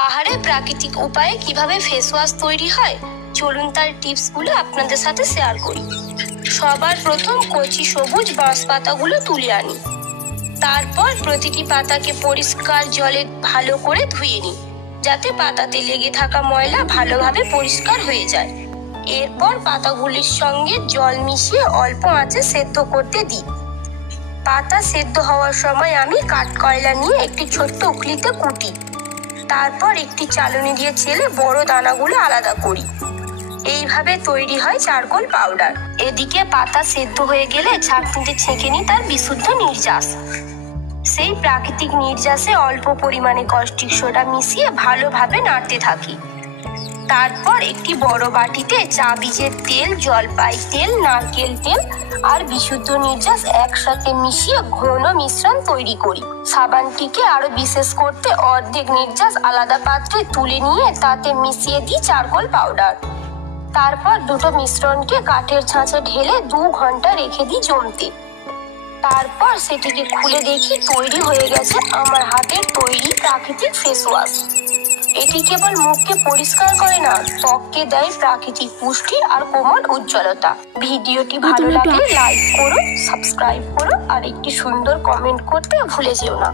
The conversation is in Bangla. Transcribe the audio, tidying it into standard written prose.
পাহাড়ে প্রাকৃতিক উপায়ে কিভাবে ফেস ওয়াশ তৈরি হয় চলুন তার টিপসগুলো আপনাদের সাথে শেয়ার করি। সবার প্রথম কচি সবুজ বাঁশ পাতাগুলো তুলে আনি। তারপর প্রতিটি পাতাকে পরিষ্কার জলে ভালো করে ধুয়ে নিই, যাতে পাতাতে লেগে থাকা ময়লা ভালোভাবে পরিষ্কার হয়ে যায়। এরপর পাতাগুলির সঙ্গে জল মিশিয়ে অল্প আঁচে সেদ্ধ করতে দিই। পাতা সেদ্ধ হওয়ার সময় আমি কাঠকয়লা নিয়ে একটি ছোট্ট উখলিতে কুটি। তারপর একটি চালনি দিয়ে চেলে বড় দানাগুলো আলাদা করি। এইভাবে তৈরি হয় চারকোল পাউডার। এদিকে পাতা সেদ্ধ হয়ে গেলে ছাঁকনিতে ছেঁকে নিই তার বিশুদ্ধ নির্যাস। সেই প্রাকৃতিক নির্যাসে অল্প পরিমাণে কস্টিক সোডা মিশিয়ে ভালোভাবে নাড়তে থাকি। তারপর একটি বড় বাটিতে চা বীজের তেল, জলপাই তেল, নারকেল তেল আর বিশুদ্ধ নির্যাস একসাথে মিশিয়ে ঘন মিশ্রণ তৈরি করি। সাবানটিকে আরো বিশেষ করতে অর্ধেক নির্যাস আলাদা পাত্রে তুলে নিয়ে তাতে মিশিয়ে দিই চারকোল পাউডার। তারপর দুটো মিশ্রণকে কাঠের ছাঁচে ঢেলে 2 ঘন্টা রেখে দিই জমতে। তারপর সেটিকে খুলে দেখি তৈরি হয়ে গেছে আমার হাতের তৈরি প্রাকৃতিক ফেস ওয়াশ। এটি কেবল মুখকে পরিষ্কার করে না, ত্বককে দেয় প্রাকৃতিক পুষ্টি আর কোমল উজ্জ্বলতা। ভিডিওটি ভালো লাগলে লাইক করো, সাবস্ক্রাইব করো আর একটি সুন্দর কমেন্ট করতে ভুলে যেও না।